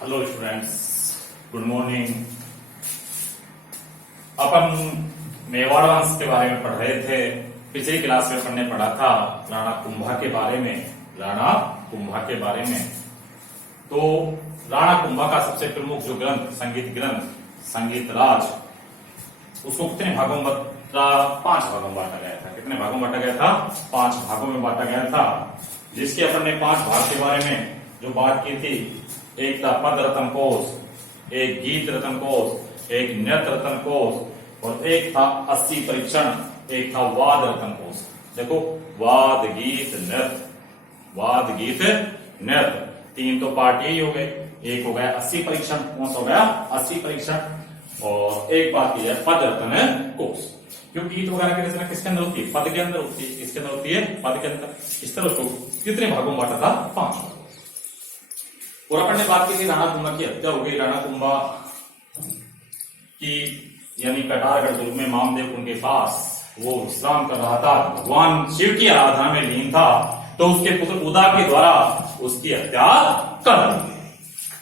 Hello students, good morning. अपन मेवाड़ वंश के बारे में पढ़ रहे थे। पिछली क्लास में अपन ने पढ़ा था राणा कुंभा के बारे में। तो राणा कुंभा का सबसे प्रमुख जो ग्रंथ संगीत राज, उसको कितने भागों में 5 भागों में बांटा गया था। कितने भागों में बांटा गया था? 5 भागों में बांटा गया था, जिसके अपन ने 5 भाग के बारे में जो बात की थी। एक था पद रत्न कोश, एक गीत रत्न कोश, एक नृत्य रत्न कोश और एक था 80 परीक्षण, एक था वाद रत्न कोश। देखो, वाद गीत नृत्य 3 तो पार्ट यही हो गए। एक हो गया 80 परीक्षण। कौन सा हो गया? 80 परीक्षण। और एक बात की है पद रत्न कोश, क्योंकि गीत वगैरह की रचना किसके अंदर होती है? पद के अंदर होती है। किसके अंदर होती है? पद के अंदर। इस तरह उसको कितने भागों में बांटा था? 5। और अपन ने बात की थी राणा कुंभा की हत्या हो गई। राणा कुंभा की यानी कटारगढ़ दुर्ग में मामदेव उनके पास वो विश्राम कर रहा था, भगवान शिव की आराधना में लीन था, तो उसके पुत्र उदा के द्वारा उसकी हत्या कर दी।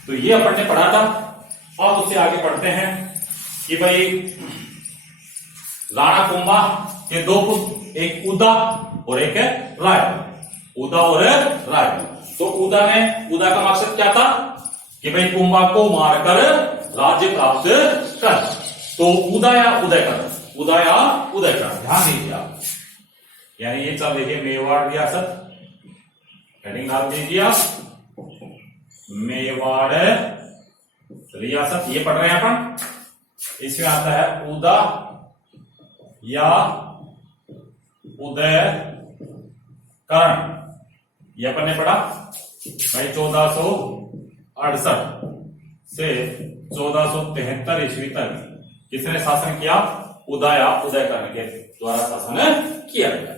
तो ये अपन ने पढ़ा था। अब उससे आगे पढ़ते हैं कि भाई राणा कुंभा के 2 पुत्र, एक उदा और एक राय। उदा और राय। तो उदा का मकसद क्या था कि भाई कुंभा को मारकर राज्य प्राप्त कर। तो उदा या उदय कर ध्यान दीजिए आप। यानी ये चल रही है मेवाड़ रियासत। हेडिंग डाल दीजिए आप, मेवाड़ रियासत। ये पढ़ रहे हैं अपन। इसमें आता है उदा या उदय करण। ये अपन ने पढ़ा भाई 1468 से 1473 ईस्वी तक किसने शासन किया? उदय करण के द्वारा शासन किया गया।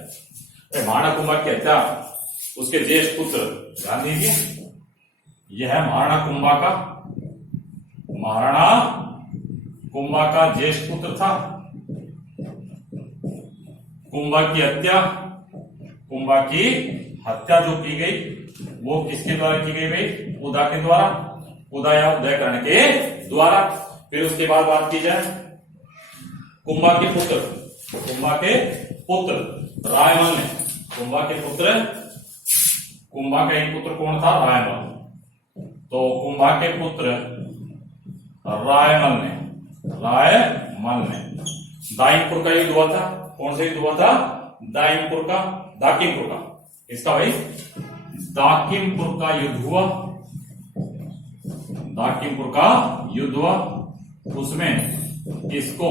महाराणा कुंभा की हत्या उसके ज्येष्ठ पुत्र, ध्यान दीजिए, यह है महाराणा कुंभा का ज्येष्ठ पुत्र था। कुंभा की हत्या जो की गई वो किसके द्वारा की गई भाई? उदा के द्वारा। उदा या उदय करण के द्वारा। फिर उसके बाद बात की जाए कुंभा के पुत्र रायमल ने। कुंभा का एक पुत्र कौन था? रायमल। तो कुंभा के पुत्र रायमल ने दाइमपुर का युद्ध हुआ था। कौन सा युद्ध हुआ था? दाकिमपुर का। इसका भाई दाकिमपुर का युद्ध हुआ। उसमें इसको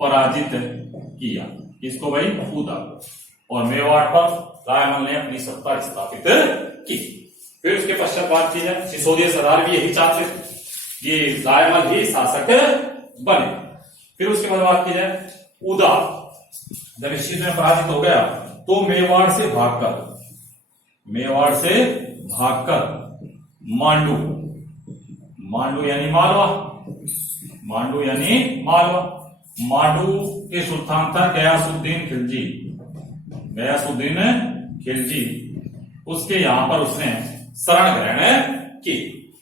पराजित किया। इसको भाई उदा। और मेवाड़ पर रायमल ने अपनी सत्ता स्थापित की। फिर उसके पश्चात बात की जाए, सिसोदिया सरदार भी यही चाहते थे कि रायमल ही शासक बने। फिर उसके बाद बात की जाए उदा जब इस चीज में पराजित हो गया तो मेवाड़ से भागकर मांडू यानी मालवा। मांडू के सुल्तान था गयासुद्दीन खिलजी। उसके यहां पर उसने शरण ग्रहण की।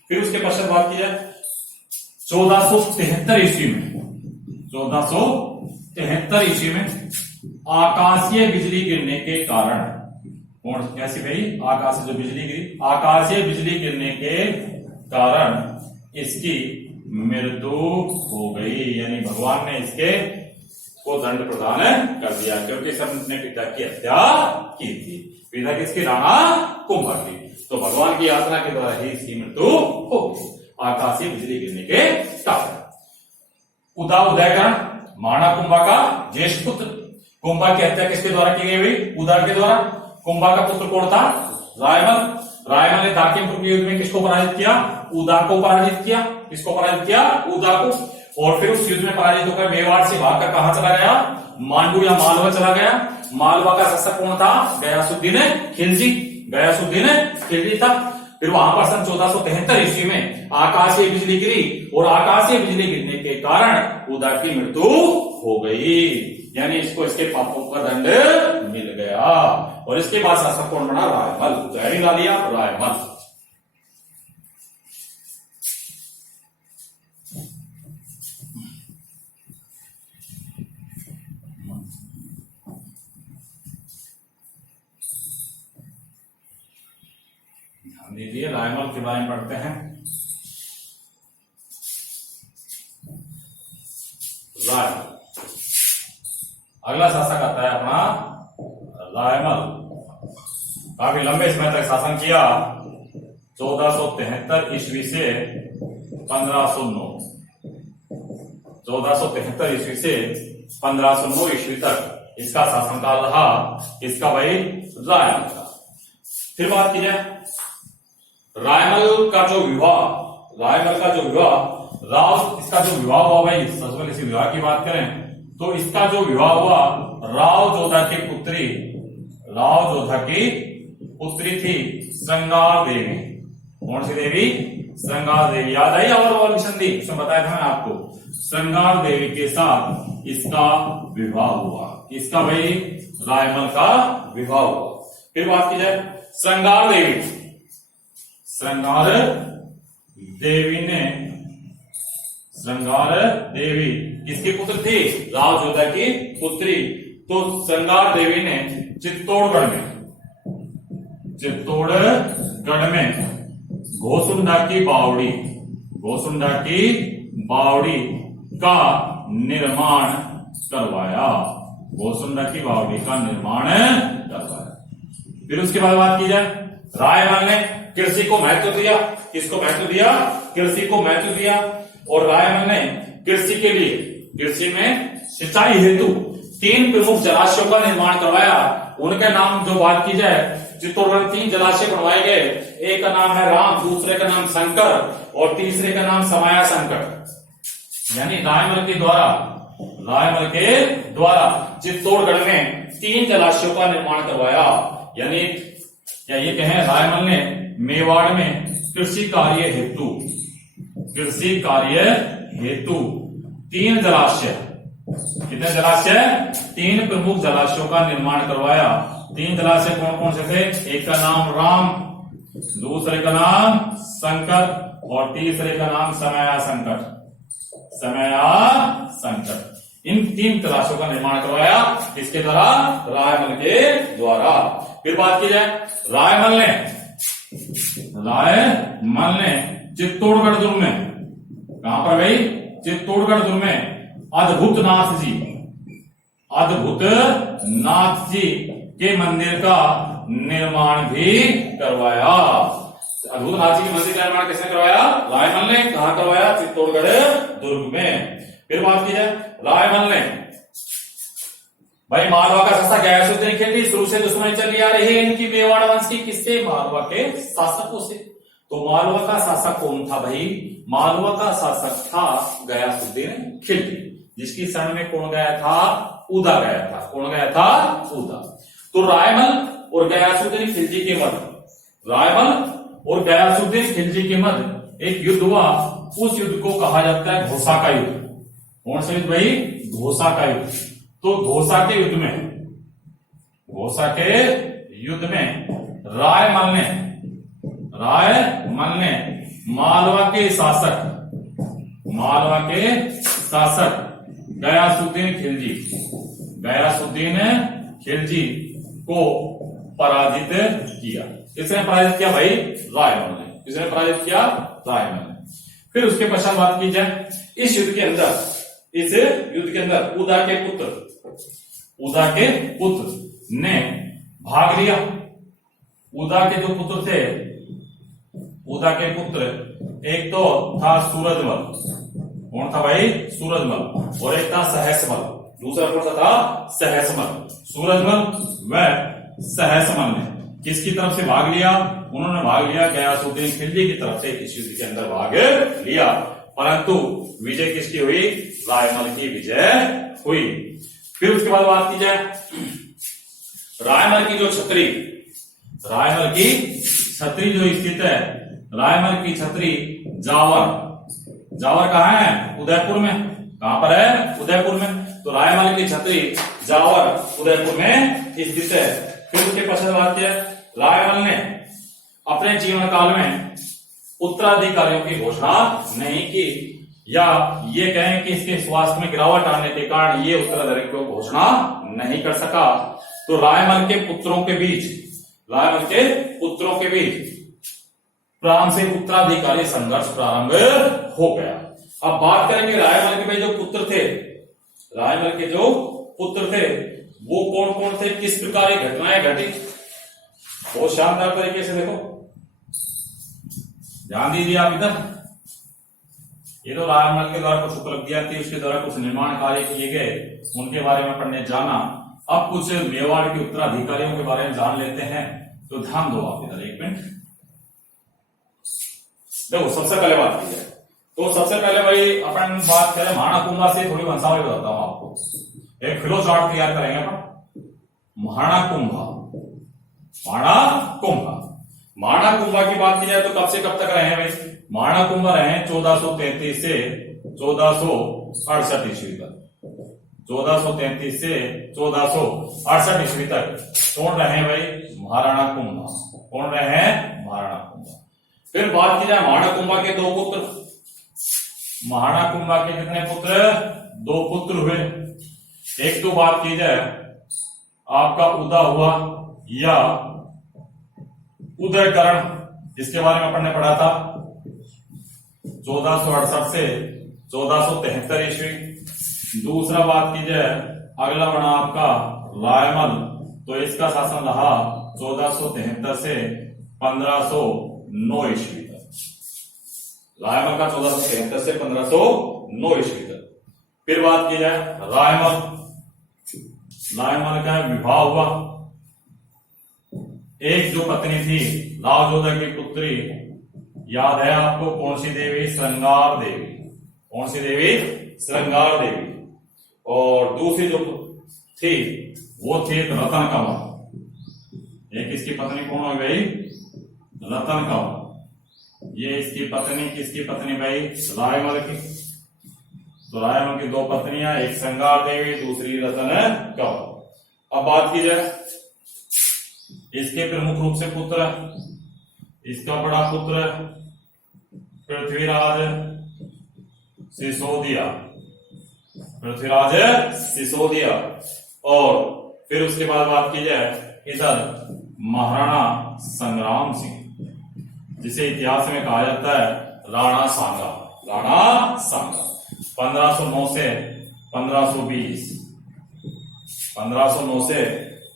फिर उसके पश्चात बात की जाए 1473 ईस्वी में आकाशीय बिजली गिरने के कारण, कैसी भाई? आकाशीय बिजली गिरने के कारण इसकी मृत्यु हो गई। यानी भगवान ने इसके को दंड प्रदान कर दिया, क्योंकि इसने अपने पिता की हत्या की थी। पिता किसकी? राणा कुंभा की। तो भगवान की यातना के द्वारा ही इसकी मृत्यु हो गई, आकाशीय बिजली गिरने के कारण। उदयकरण महाराणा कुंभा का ज्येष्ठ पुत्र। कुंभा की हत्या किसके द्वारा की गई भाई? उदा के द्वारा। कुंभा का पुत्र कौन था? रायमल ने दाकिमपुर के युद्ध में किसको पराजित किया? उदा को पराजित किया। किसको पराजित किया? उदा को। और फिर उस युद्ध में पराजित होकर मेवाड़ से भागकर कहां चला गया? मांडू या मालवा चला गया। मालवा का शासक कौन था? गयासुद्दीन खिलजी था। फिर वहां पर सन 1473 ईस्वी में आकाशीय बिजली गिरी और आकाशीय बिजली गिरने के कारण उदा की मृत्यु हो गई। यानी इसको इसके पापों का दंड मिल गया। और इसके बाद शासक कौन बना? रायमल। रायमल। लीजिए रायमल के बारे में पढ़ते हैं। रायमल अगला शासक आता है अपना रायमल। काफी लंबे समय तक शासन किया, 1473 ईस्वी से 1509, 1473 ईस्वी से 1509 ईस्वी तक इसका शासनकाल रहा। इसका भाई रायमल का। फिर बात की जाए रायमल का जो विवाह, रायमल का जो विवाह राव, इसका जो विवाह हुआ भाई, सबसे पहले इसी विवाह की बात करें तो इसका जो विवाह हुआ राव जोधा की पुत्री, राव जोधा की पुत्री थी श्रृंगार देवी। कौन सी देवी? श्रृंगार देवी। याद आई और संधि उसमें बताया था मैं आपको। श्रृंगार देवी के साथ इसका विवाह हुआ। इसका भाई रायमल का विवाह हुआ। फिर बात की जाए श्रृंगार देवी, श्रृंगार देवी ने, श्रृंगार देवी किसकी पुत्र थी? राव जोधा की पुत्री। तो श्रृंगार देवी ने चित्तौड़गढ़ में घोसुंडा की बावड़ी, घोसुंडा की बावड़ी का निर्माण करवाया। घोसुंडा की बावड़ी का निर्माण करवाया। फिर उसके बाद बात की जाए रायमल ने कृषि को महत्व दिया। किसको महत्व दिया? कृषि को महत्व दिया। और रायमल ने कृषि के लिए, कृषि में सिंचाई हेतु 3 प्रमुख जलाशयों का निर्माण करवाया। उनके नाम जो बात की जाए, चित्तौड़गढ़ 3 जलाशय बनवाए गए। एक का नाम है राम, दूसरे का नाम शंकर और तीसरे का नाम समाया शंकर। यानी रायमल के द्वारा चित्तौड़गढ़ में 3 जलाशयों का निर्माण करवाया। यानी क्या ये कहें रायमल ने मेवाड़ में कृषि कार्य हेतु 3 जलाशय, कितने जलाशय? 3 प्रमुख जलाशयों का निर्माण करवाया। 3 जलाशय कौन कौन से थे? एक का नाम राम, दूसरे का नाम शंकर और तीसरे का नाम समया शंकर। इन 3 जलाशयों का निर्माण करवाया। किसके द्वारा? रायमल के द्वारा। फिर बात की जाए रायमल ने चित्तौड़गढ़ दुर्ग में, कहां पर भाई? चित्तौड़गढ़ दुर्ग में अद्भुत नाथ जी के मंदिर का निर्माण भी करवाया। अद्भुत नाथ जी के मंदिर का निर्माण किसने करवाया? रायमल ने। कहां करवाया? चित्तौड़गढ़ दुर्ग में। फिर बात की जाए रायमल ने भाई मालवा का शासक गयासुद्दीन खिलजी, शुरू से दुश्मनी चली आ रही है इनकी मेवाड़ वंश की। किससे? मालवा के शासकों से। तो मालवा का शासक कौन था भाई? मालवा का शासक था गयासुद्दीन खिलजी, जिसकी शरण में कौन गया था? उदा गया था। कौन गया था? उदा। तो रायमल और गयासुद्दीन खिलजी के मध्य एक युद्ध हुआ। उस युद्ध को कहा जाता है घोसा का युद्ध। कौन सा युद्ध भाई? घोसा का युद्ध। तो घोसा के युद्ध में रायमल ने मालवा के शासक गयासुद्दीन खिलजी को पराजित किया। किसने पराजित किया भाई? रायमल ने। किसने पराजित किया? रायमल ने। फिर उसके पश्चात बात की जाए इस युद्ध के अंदर उदा के पुत्र ने भाग लिया। उदा के जो पुत्र थे, उदा के पुत्र एक तो था सूरजमल। कौन था भाई? सूरजमल। और एक था सहसमल। दूसरा कौन सा था? सहसमल। सूरजमल व सहसमल ने किसकी तरफ से भाग लिया? उन्होंने भाग लिया गयासुद्दीन खिलजी की तरफ से इस युद्ध के अंदर भाग लिया। परंतु विजय किसकी हुई? रायमल की विजय हुई। फिर उसके बाद बात की जाए रायमल की छतरी जो स्थित है, रायमल की छतरी जावर कहाँ है? उदयपुर में। कहां पर है? उदयपुर में। तो रायमल की छतरी जावर उदयपुर में स्थित है। फिर उसके पश्चात बात किया रायमल ने अपने जीवन काल में उत्तराधिकारियों की घोषणा नहीं की, या ये कहें कि इसके स्वास्थ्य में गिरावट आने के कारण ये उत्तराधिकारी को घोषणा नहीं कर सका। तो रायमल के पुत्रों के बीच प्रांत से उत्तराधिकारी संघर्ष प्रारंभ हो गया। अब बात करेंगे रायमल के भाई जो पुत्र थे, रायमल के जो पुत्र थे वो कौन कौन थे, किस प्रकार की घटनाएं घटी, वो शानदार तरीके से देखो, ध्यान दीजिए आप इधर। ये तो रायमल के द्वारा कुछ उपलब्धियां थी, उसके द्वारा कुछ निर्माण कार्य किए गए, उनके बारे में पढ़ने जाना। अब कुछ मेवाड़ के उत्तराधिकारियों के बारे में जान लेते हैं, तो ध्यान दो आप इधर एक मिनट। देखो सबसे पहले बात की जाए तो सबसे पहले भाई अपन बात करें महाराणा कुंभा से, थोड़ी वंशावली बताता हूं आपको। एक फ्लो चार्ट तैयार करेंगे अपन। महाराणा कुंभा, महाराणा कुंभा, महाराणा कुंभा की बात की जाए तो कब से कब तक रहे हैं भाई? महाराणा कुंभा रहे 1433 से 1468 ईस्वी तक, 1433 से 1468 ईस्वी तक कौन रहे हैं भाई? महाराणा कुंभा। कौन रहे हैं? महाराणा कुंभा। फिर बात की जाए महाराणा कुंभा के दो पुत्र, महाराणा कुंभा के कितने पुत्र? दो पुत्र हुए। एक तो बात की जाए आपका उदा हुआ या उदयकरण, इसके बारे में अपन ने पढ़ा था 1468 से 1473 ईस्वी। दूसरा बात की जाए अगला बना आपका रायमल, तो इसका शासन रहा 1473 से 1509 ईस्वी तक। रायमल का 1473 से 1509 ईस्वी तक। फिर बात की जाए रायमल, रायमल का विवाह हुआ। एक जो पत्नी थी रावजोधा की पुत्री, याद है आपको कौन सी देवी? श्रृंगार देवी। कौन सी देवी? श्रृंगार देवी। और दूसरी जो थी वो थी रतन कंवर। एक इसकी पत्नी कौन हो गई? रतन कंवर। ये इसकी पत्नी, किसकी पत्नी भाई? रायमल की। तो रायमल की दो पत्नियां, एक श्रृंगार देवी, दूसरी रतन कंवर। अब बात की जाए इसके प्रमुख रूप से पुत्र, इसका बड़ा पुत्र पृथ्वीराज सिसोदिया, पृथ्वीराज सिसोदिया। और फिर उसके बाद बात की जाए इधर महाराणा संग्राम सिंह, जिसे इतिहास में कहा जाता है राणा सांगा। राणा सांगा 1509 से 1520, 1509 से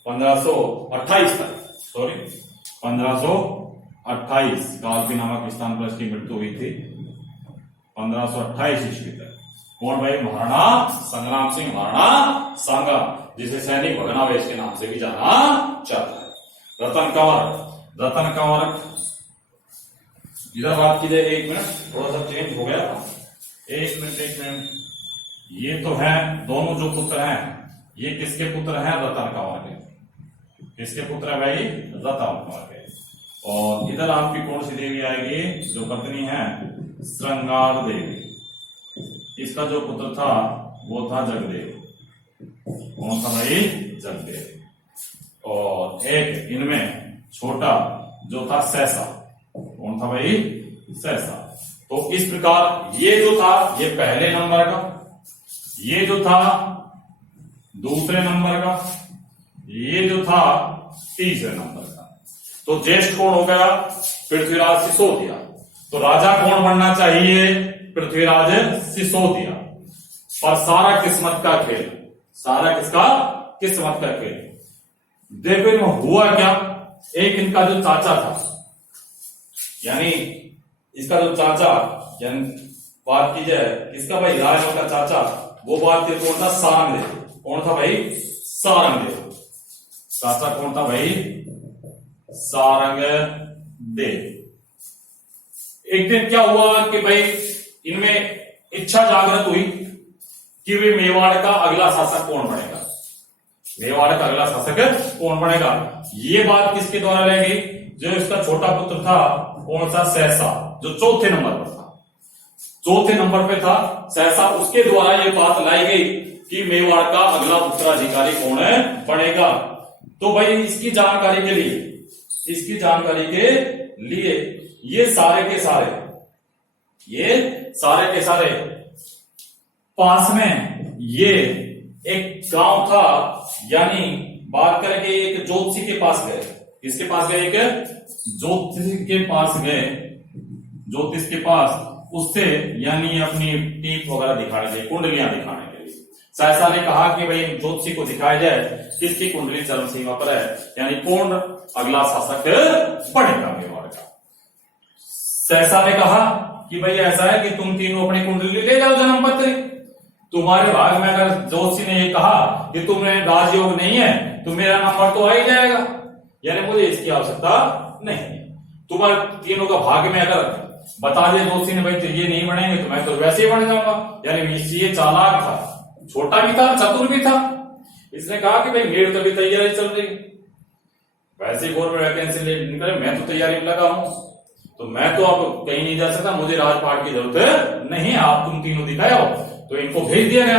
1528 तक, सॉरी 1528 कालपी नामक स्थान पर इसकी मृत्यु हुई थी 1528 ईस्वी तक। कौन भाई? महाराणा संग्राम सिंह, महाराणा सांगा, जिसे सैनिक भगनावेश के नाम से भी जाना जाता है। रतन कंवर, रतन कंवर इधर बात की जाए, एक मिनट थोड़ा सा चेंज हो गया, एक मिनट। ये तो है दोनों जो पुत्र हैं, ये किसके पुत्र हैं? रतन कंवर के। किसके पुत्र है भाई? रतन कंवर के। और इधर आपकी कौन सी देवी आएगी? जो पत्नी है श्रृंगार देवी। इसका जो पुत्र था वो था जगदेव। कौन सा भाई? जगदेव। और एक इनमें छोटा जो था सहसा। कौन था भाई? सहसा। तो इस प्रकार ये जो था ये पहले नंबर का, ये जो था दूसरे नंबर का, ये जो था तीसरे नंबर का। तो ज्येष्ठ कौन हो गया? पृथ्वीराज सिसोदिया। तो राजा कौन बनना चाहिए? पृथ्वीराज सिसोदिया। पर सारा किस्मत का खेल, सारा किसका? किस्मत का खेल। देखो इनमें हुआ क्या, एक इनका जो चाचा था, यानी इसका जो चाचा, यानी बात की जाए किसका भाई? राजा का चाचा, वो बात कौन था? सारंगदेव। कौन था भाई? सारंगदेव। चाचा कौन था भाई? सारंगदेव। एक दिन क्या हुआ कि भाई इनमें इच्छा जागृत हुई कि वे मेवाड़ का अगला शासक कौन बनेगा, मेवाड़ का अगला शासक कौन बनेगा। ये बात किसके द्वारा लाई गई? जो इसका छोटा पुत्र था, कौन सा? सहसा, जो चौथे नंबर पर था, चौथे नंबर पे था सहसा, उसके द्वारा ये बात लाई गई कि मेवाड़ का अगला उत्तराधिकारी कौन है बनेगा। तो भाई इसकी जानकारी के लिए, इसकी जानकारी के लिए ये सारे के सारे पास में ये एक गांव था, यानी बात करें कि एक ज्योतिषी के पास गए। किसके पास गए? एक ज्योतिषी के पास गए ज्योतिष के पास उससे यानी अपनी टीप वगैरह दिखाने के लिए, कुंडलियां दिखाने के लिए। सहसा ने कहा कि भाई ज्योतिषी को दिखाया जाए किसकी कुंडली चरम सीमा पर है, यानी कौन अगला शासक बनेगा मेवाड़ का। सहसा ने कहा कि भाई ऐसा है कि तुम तीनों अपनी कुंडली ले जाओ जन्म पत्र, तुम्हारे भाग में अगर ज्योतिषी ने ये कहा कि तुम्हें राजयोग नहीं है तो मेरा नंबर तो आ ही जाएगा, यानी मुझे इसकी आवश्यकता नहीं। तुम्हारे तीनों का भाग में अगर बता दिया ज्योतिषी ने भाई तो ये नहीं बनेंगे तो मैं तो वैसे ही बन जाऊंगा, यानी ये चालाक था, छोटा भी था, चतुर भी था। इसने कहा कि भाई मेरी तो भी तैयारी चल रही, वैसे गवर्नमेंट वैकेंसी निकले, मैं तो तैयारी में लगा हूं, तो मैं तो अब कहीं नहीं जा सकता, मुझे राजपाट की जरूरत नहीं है, आप तुम तीनों दिखाओ। तो इनको भेज दिया गया।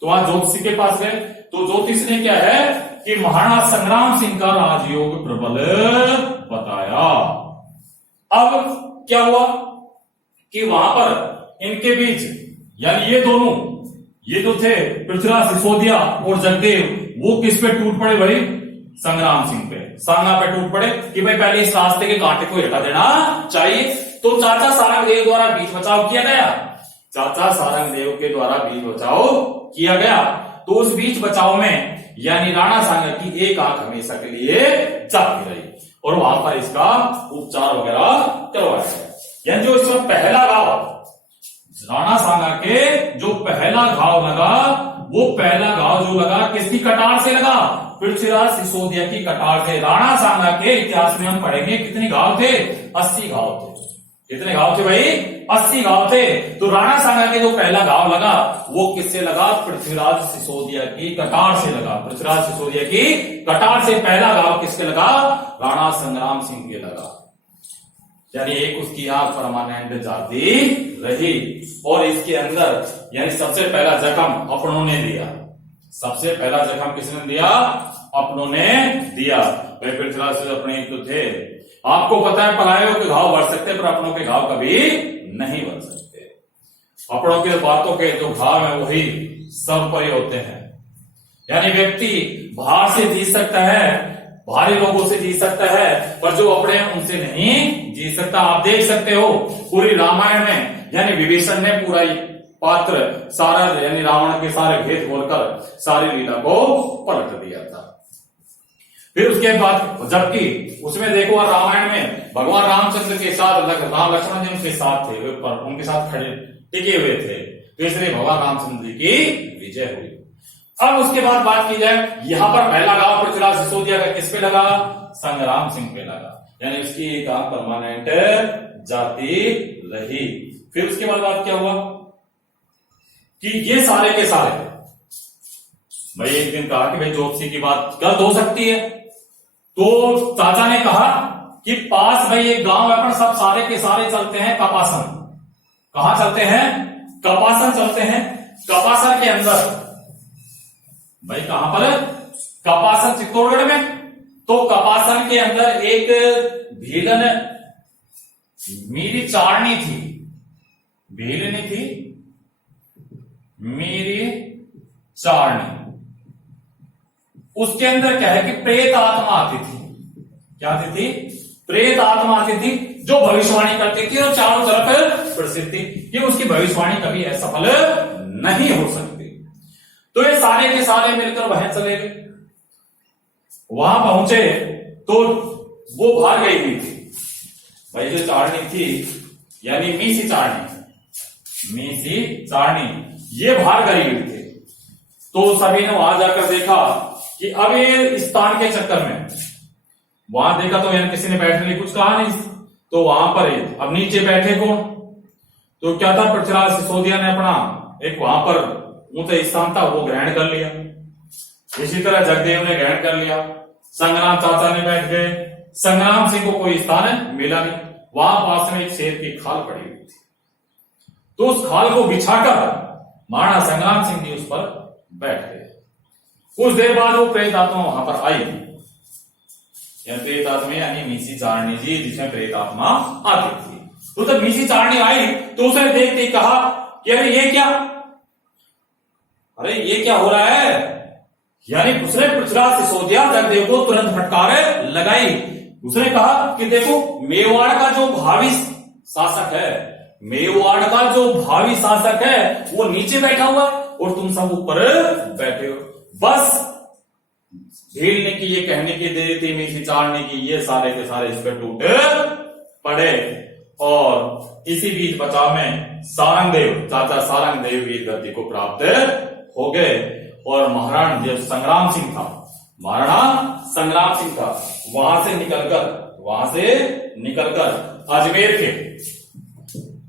तो वहां ज्योतिषी के पास गए तो ज्योतिष ने क्या है कि महाराणा संग्राम सिंह का राजयोग प्रबल बताया। अब क्या हुआ कि वहां पर इनके बीच यानी ये दोनों, ये जो थे पृथ्वीराज सिसोदिया और जगदेव, वो किस पे टूट पड़े भाई? संग्राम सिंह पे, सांगा पे टूट पड़े कि भाई पहले इस रास्ते के कांटे को हटा देना चाहिए। तो चाचा सारंगदेव द्वारा बीच बचाव किया गया, चाचा सारंगदेव के द्वारा बीच बचाव किया गया। तो उस बीच बचाव में यानी राणा सांगा की एक आंख हमेशा के लिए जाती रही और वहां पर इसका उपचार वगैरह करवाया गया। यानी जो इसका पहला घाव, राणा सांगा के जो पहला घाव लगा, वो पहला घाव जो लगा किसकी कटार से लगा? पृथ्वीराज सिसोदिया की कटार से। राणा सांगा के इतिहास में हम पढ़ेंगे कितने घाव थे? 80 घाव थे। कितने घाव थे भाई? 80 घाव थे। तो राणा सांगा के जो पहला घाव लगा वो किससे लगा? पृथ्वीराज सिसोदिया की कटार से लगा। पृथ्वीराज सिसोदिया की कटार से पहला घाव किसके लगा? राणा संग्राम सिंह के लगा। यानी एक उसकी आंख परमानेंट जाती रही और इसके अंदर यानी सबसे पहला जख्म अपनों ने दिया। सबसे पहला जख्म किसने दिया? अपनों ने दिया। भाई पृथ्वीराज से अपने तो थे, आपको पता है परायों के घाव बढ़ सकते पर अपनों के घाव कभी नहीं बढ़ सकते। अपनों के बातों के जो घाव है वही सब पर होते हैं। यानी व्यक्ति बाहर से जीत सकता है, भारी लोगों से जीत सकता है, पर जो अपने हैं उनसे नहीं जीत सकता। आप देख सकते हो पूरी रामायण में यानी विभीषण ने पूरा पात्र सारा यानी रावण के सारे भेद बोलकर सारी लीला को पलट दिया था। फिर उसके बाद जबकि उसमें देखो रामायण में भगवान रामचंद्र के साथ राम लक्ष्मण जी उनके साथ थे, पर उनके साथ खड़े टिके हुए थे, तो इसलिए भगवान रामचंद्र जी की विजय हुई। अब उसके बाद बात की जाए, यहां पर पहला गांव पृथ्वीराज सिसोदिया का किस पे लगा? संग्राम सिंह पे लगा। यानी उसकी एक आंख परमानेंट जाती रही। फिर उसके बाद बात क्या हुआ कि ये सारे के सारे भाई एक दिन कहा कि भाई ज्योतिषी की बात गलत हो सकती है, तो चाचा ने कहा कि पास भाई एक गांव है पर सब सारे के सारे चलते हैं कपासन। कहां चलते हैं? कपासन चलते हैं। कपासन के अंदर भाई कहां पर? कपासन चित्तौड़गढ़ में। तो कपासन के अंदर एक भीलन मेरी चारणी थी, भीलनी थी मेरी चारणी। उसके अंदर क्या है कि प्रेत आत्मा आती थी। क्या आती थी? प्रेत आत्मा आती थी जो भविष्यवाणी करती थी और चारों तरफ प्रसिद्ध थी कि उसकी भविष्यवाणी कभी असफल नहीं हो सकती। तो ये सारे के सारे मिलकर वहां चले गए। वहां पहुंचे तो वो भाग गई हुई थी भाई जो चारणी थी यानी मीसी चारणी, मीसी चारणी ये बाहर गई हुई थे। तो सभी ने वहां जाकर देखा कि अब ये स्थान के चक्कर में वहां देखा तो यानी किसी ने बैठने के लिए कुछ कहा नहीं, तो वहां पर अब नीचे बैठे कौन? तो क्या था? पृथ्वीराज सिसोदिया ने अपना एक वहां पर ऊंचा स्थान था वो ग्रहण कर लिया। इसी तरह जगदेव ने ग्रहण कर लिया। संग्राम चाचा ने बैठ गए। संग्राम सिंह को कोई स्थान मिला नहीं। वहां पास में एक शेर की खाल पड़ी हुई थी, तो उस खाल को बिछाकर महाराणा संग्राम सिंह जी उस पर बैठ गए। कुछ देर बाद वो प्रेत आत्मा वहां पर आई। प्रेत आत्मा यानी मीसी चारणी जी जिसमें प्रेत आत्मा आती थी। तो जब मीसी चारणी आई तो उसने देखते ही कहा कि अरे ये क्या, अरे ये क्या हो रहा है? यानी उसने पृथ्वीराज सिसोदिया जगदेव को तुरंत फटकार लगाई। उसने कहा कि देखो मेवाड़ का जो भावी शासक है, मेवाड़ का जो भावी शासक है वो नीचे बैठा हुआ है और तुम सब ऊपर बैठे हो। बस झीलने की, ये कहने की देरी थी, मीठी चाड़ने की, ये सारे के सारे इस पर टूट पड़े। और इसी बीच बचाव में सारंगदेव, चाचा सारंगदेव वीर गति को प्राप्त हो गए। और महाराणा जब संग्राम सिंह था, महाराणा संग्राम सिंह था, वहां से निकलकर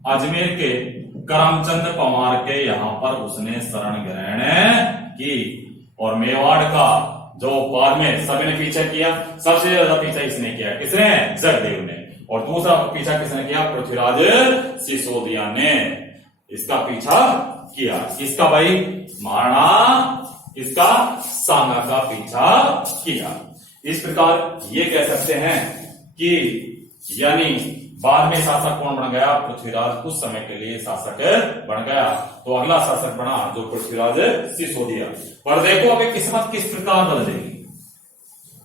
अजमेर के करमचंद परमार के यहां पर उसने शरण ग्रहण की। और मेवाड़ का जो बाद में सभी ने पीछा किया, सबसे ज्यादा पीछा इसने किया, किसने? जगदेव ने। और दूसरा पीछा किसने किया? पृथ्वीराज सिसोदिया ने इसका पीछा किया। इसका भाई महाराणा, इसका सांगा का पीछा किया। इस प्रकार ये कह सकते हैं कि यानी बाद में शासक कौन बन गया? पृथ्वीराज उस समय के लिए शासक बन गया। तो अगला शासक बना जो पृथ्वीराज सिसोदिया। पर देखो अभी किस्मत किस प्रकार बदलेगी,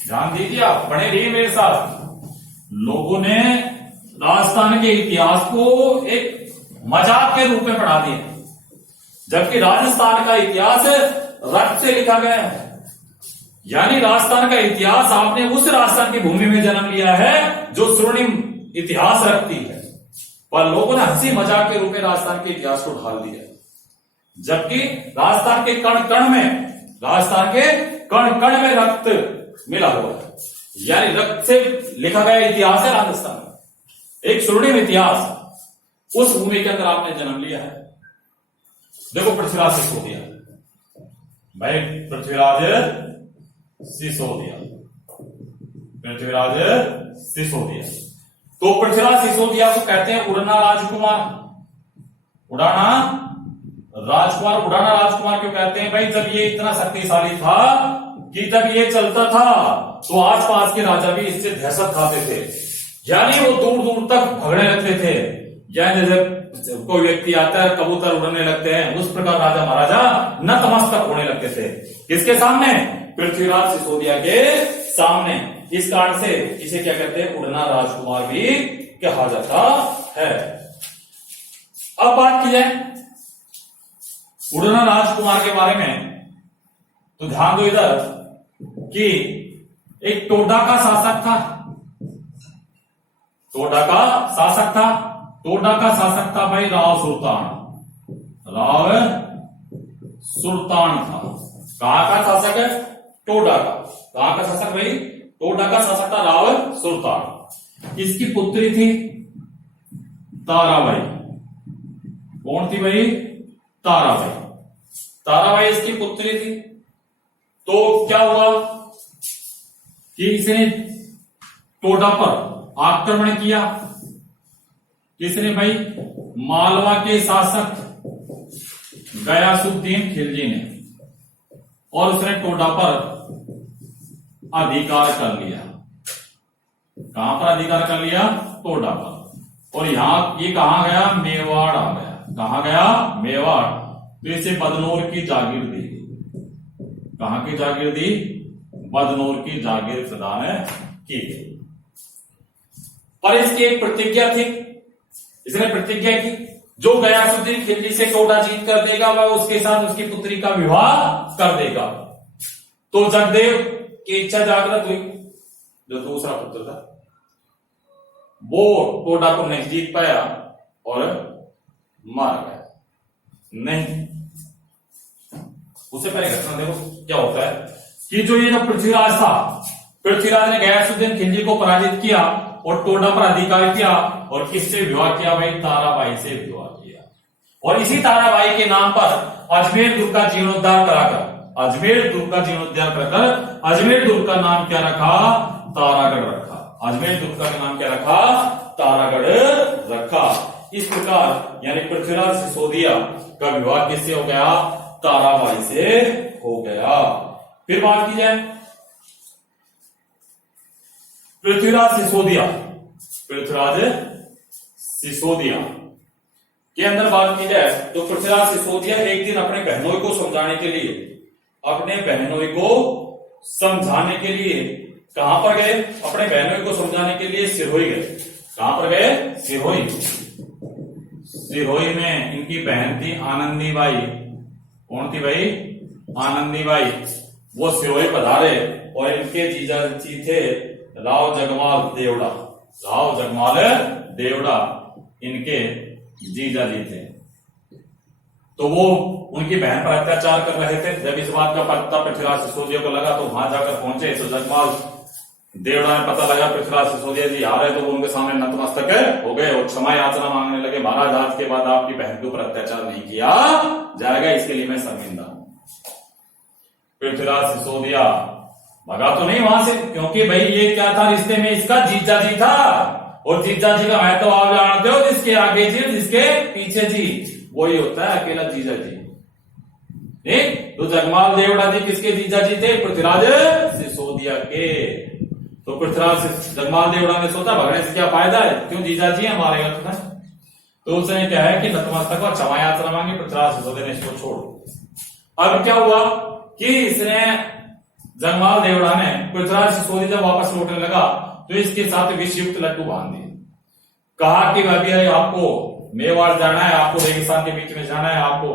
ध्यान दीजिए आप, बने रहिए मेरे साथ। लोगों ने राजस्थान के इतिहास को एक मजाक के रूप में पढ़ा दिया, जबकि राजस्थान का इतिहास रक्त से लिखा गया है। यानी राजस्थान का इतिहास, आपने उस राजस्थान की भूमि में जन्म लिया है जो स्वर्णिम इतिहास रखती है, पर लोगों ने हंसी मजाक के रूप में राजस्थान के इतिहास को ढाल दिया, जबकि राजस्थान के कण कण में रक्त मिला हुआ है। यानी रक्त से लिखा गया इतिहास है राजस्थान, एक स्वर्णिम इतिहास। उस भूमि के अंदर आपने जन्म लिया है। देखो पृथ्वीराज सिसोदिया, भाई पृथ्वीराज सिसोदिया। तो पृथ्वीराज सिसोदिया को कहते हैं उड़ना राजकुमार। उड़ाना राजकुमार क्यों कहते हैं? भाई जब ये इतना शक्तिशाली था कि जब ये चलता था तो आसपास के राजा भी इससे दहशत खाते थे। यानी वो दूर दूर तक भगने लगते थे। यानी जब कोई व्यक्ति आता है, कबूतर उड़ने लगते हैं, उस प्रकार राजा महाराजा नतमस्तक होने लगते थे। किसके सामने? पृथ्वीराज सिसोदिया के सामने। इस कारण से इसे क्या कहते हैं? उड़ना राजकुमार भी कहा जाता है। अब बात की जाए उड़ना राजकुमार के बारे में, तो ध्यान दो इधर कि एक टोडा का शासक था। टोडा का शासक था भाई राव सुल्तान था। कहां का शासक है? टोडा का। कहां का शासक भाई? टोडा का शासक था राव सुल्तान। इसकी पुत्री थी ताराबाई। कौन थी भाई? ताराबाई इसकी पुत्री थी। तो क्या हुआ कि इसने टोडा पर आक्रमण किया। किसने भाई? मालवा के शासक गयासुद्दीन खिलजी ने। और उसने टोडा पर अधिकार कर लिया। कहां पर अधिकार कर लिया? टोडा पर। और यहां ये कहां गया? मेवाड़ आ गया। कहां गया? मेवाड़। तो इसे बदनौर की जागीर दी। कहां की जागीर दी? बदनौर की जागीर प्रदान की गई। पर इसकी एक प्रतिज्ञा थी। इसने प्रतिज्ञा की जो गयासुद्दीन खिलजी से टोडा जीत कर देगा वह उसके साथ उसकी पुत्री का विवाह कर देगा। तो जगदेव की इच्छा जागृत हुई। जो दूसरा पुत्र था वो टोडा को नहीं जीत पाया और मार गया। नहीं, उससे पहले घटना देखो क्या होता है कि जो ये जो पृथ्वीराज ने गयासुद्दीन खिलजी को पराजित किया और टोडा पर अधिकार किया। और किससे विवाह किया भाई? ताराबाई से विवाह किया। और इसी ताराबाई के नाम पर अजमेर दुर्ग का जीर्णोद्धार कराकर अजमेर दुर्ग का नाम क्या रखा? तारागढ़ रखा। अजमेर दुर्ग का नाम क्या रखा? तारागढ़ रखा। इस प्रकार यानी पृथ्वीराज सिसोदिया का विवाह किससे हो गया? ताराबाई से हो गया। फिर बात की जाए पृथ्वीराज सिसोदिया के अंदर बात की जाए तो पृथ्वीराज सिसोदिया एक दिन अपने बहनोई को समझाने के लिए कहां पर गए? अपने बहनोई को समझाने के लिए सिरोही गए। कहां पर गए? सिरोही। सिरोही में इनकी बहन थी आनंदीबाई। कौन थी भाई? आनंदीबाई। वो सिरोही पधारे और इनके जीजा जी थे राव जगमाल देवड़ा। राव जगमाल देवड़ा इनके जीजा जी थे। तो वो उनकी बहन पर अत्याचार कर रहे थे। जब इस बात का पता पृथ्वीराज सिसोदिया को लगा तो वहां जाकर पहुंचे। तो जगमाल देवड़ा में पता लगा पृथ्वीराज सिसोदिया जी आ रहे, तो वो उनके सामने नतमस्तक हो गए और क्षमा याचना मांगने लगे। महाराज, आज के बाद आपकी बहन के ऊपर अत्याचार नहीं किया जाएगा, इसके लिए मैं शर्मिंदा हूं। पृथ्वीराज सिसोदिया भगा तो नहीं वहां से, क्योंकि भाई ये क्या था, रिश्ते में इसका जीजा जी था। और जीजा जी का महत्व आप जानते हो, जिसके आगे जी जिसके पीछे जी, वही होता है अकेला जीजा जी। ठीक, तो जगमाल देवड़ा जी किसके जीजा जी थे? पृथ्वीराज सिसोदिया के। तो पृथ्वीराज जगमाल देवड़ा ने सोचा भगने से क्या फायदा है, क्यों जीजा जी हमारे गलत है। तो उसने क्या है कि नतमस्तक और क्षमा याचना मांगी। पृथ्वीराज सिसोदिया ने इसको छोड़। अब क्या हुआ कि इसने जगमाल देवड़ा ने पृथ्वीराज सिसोदिया जब वापस लौटने लगा तो इसके साथ विषयुक्त लड्डू बांध दिए। कहा कि अभी आपको मेवाड़ जाना है, आपको रेगिस्तान के बीच में जाना है, आपको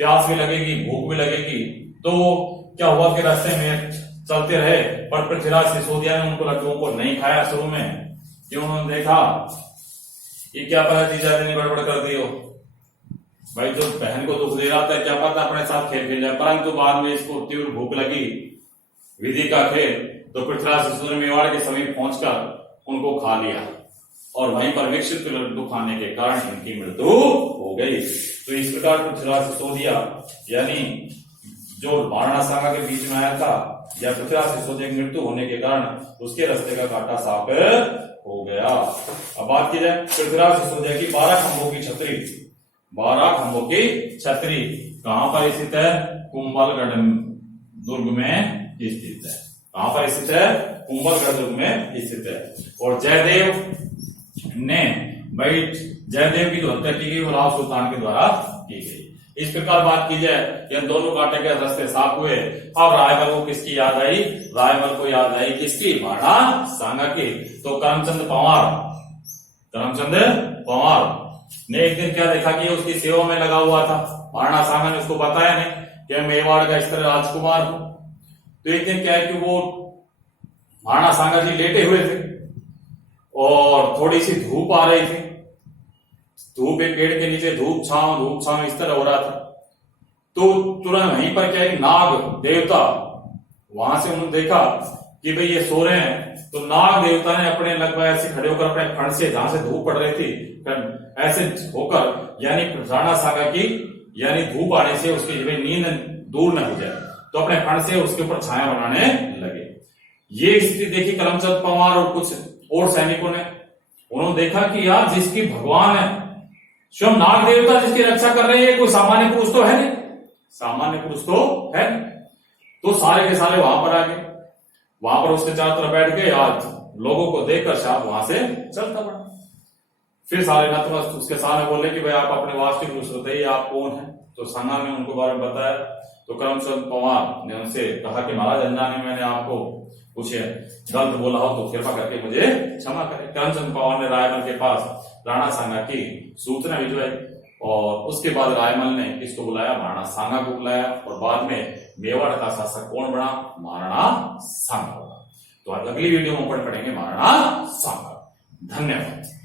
प्यास भी लगेगी, भूख भी लगेगी। तो क्या हुआ कि रास्ते में चलते रहे, पर पृथ्वीराज सिसोदिया ने उनको लड्डुओं को नहीं खाया शुरू में। क्यों? उन्होंने देखा ये क्या पता जीजा जी ने गड़बड़ कर दी हो, भाई जो बहन को दुख दे रहा था क्या पता अपने साथ खेल खेल जाए। परंतु बाद में इसको तीव्र भूख लगी, विधि का खेल, तो पृथ्वीराज सिसोदिया ने मेवाड़ के समीप पहुंचकर उनको खा लिया और वहीं पर विकसित लड्डू खाने के कारण इनकी मृत्यु हो गई। तो इस प्रकार पृथ्वीराज सिसोदिया यानी जो वारणा सागा के बीच में आया था, या पृथ्वीराज सिसोदिया की मृत्यु होने के कारण उसके रास्ते का कांटा साफ हो गया। अब बात की जाए पृथ्वीराज सिसोदिया की 12 खंभों की छतरी। 12 खंभों की छतरी कहां पर स्थित है? कुंभलगढ़ दुर्ग में स्थित है। कहां पर स्थित है? कुंभलगढ़ दुर्ग में स्थित है। और जयदेव ने भाई जयदेव की जो हत्या की गई वो राव सुल्तान के द्वारा की गई। इस प्रकार बात की जाए कि दोनों कांटे के रास्ते साफ हुए। अब रायमल को किसकी याद आई? रायमल को याद आई किसकी? वारणा सागा की। तो करमचंद पंवार ने एक दिन क्या देखा कि उसकी सेवा में लगा हुआ था। वारणा सागा ने उसको बताया नहीं कि मेवाड़ का इस तरह राजकुमार हूं। तो एक दिन क्या है कि वो वारणा सागा जी लेटे हुए थे और थोड़ी सी धूप आ रही थी। धूप, एक पेड़ के नीचे धूप छांव इस तरह हो रहा था। तो तुरंत वहीं पर क्या है, नाग देवता, वहां से उन्होंने देखा कि भाई ये सो रहे हैं। तो नाग देवता ने अपने लगभग ऐसे खड़े होकर अपने फण से, जहां से धूप पड़ रही थी, ऐसे होकर यानी राणा सागा की यानी धूप आने से उसकी नींद दूर न हो जाए, तो अपने फण से उसके ऊपर छाया बनाने लगे। ये स्थिति देखी करमचंद पंवार और कुछ और सैनिकों ने। उन्होंने देखा कि यार जिसकी भगवान है, स्वयं नाग देवता जिसकी रक्षा कर रहे हैं, कोई सामान्य पुरुष तो है नहीं, सामान्य पुरुष तो है। तो सारे के सारे वहां पर आ गए। वहां पर उसके चारों तरफ बैठ गए। आज लोगों को देखकर शाह वहां से चलता पड़ा। फिर सारे नतमस्तक उसके सामने बोले कि भाई आप अपने वास्तविक रूप से बताइए, आप कौन हैं। तो संगा ने उनको बारे में बताया। तो करमचंद पंवार ने उनसे कहा कि महाराज, अनजाने मैंने आपको कुछ गलत बोला हो तो कृपा करके मुझे क्षमा करें। करमचंद पंवार ने रायमल के पास राणा सागा की सूचना भिजवाई और उसके बाद रायमल ने किसको बुलाया? महाराणा सागा को बुलाया। और बाद में मेवाड़ का शासक कौन बना? महाराणा सागा बना। तो आज अगली वीडियो में अपन पढ़ेंगे महाराणा सागा। धन्यवाद।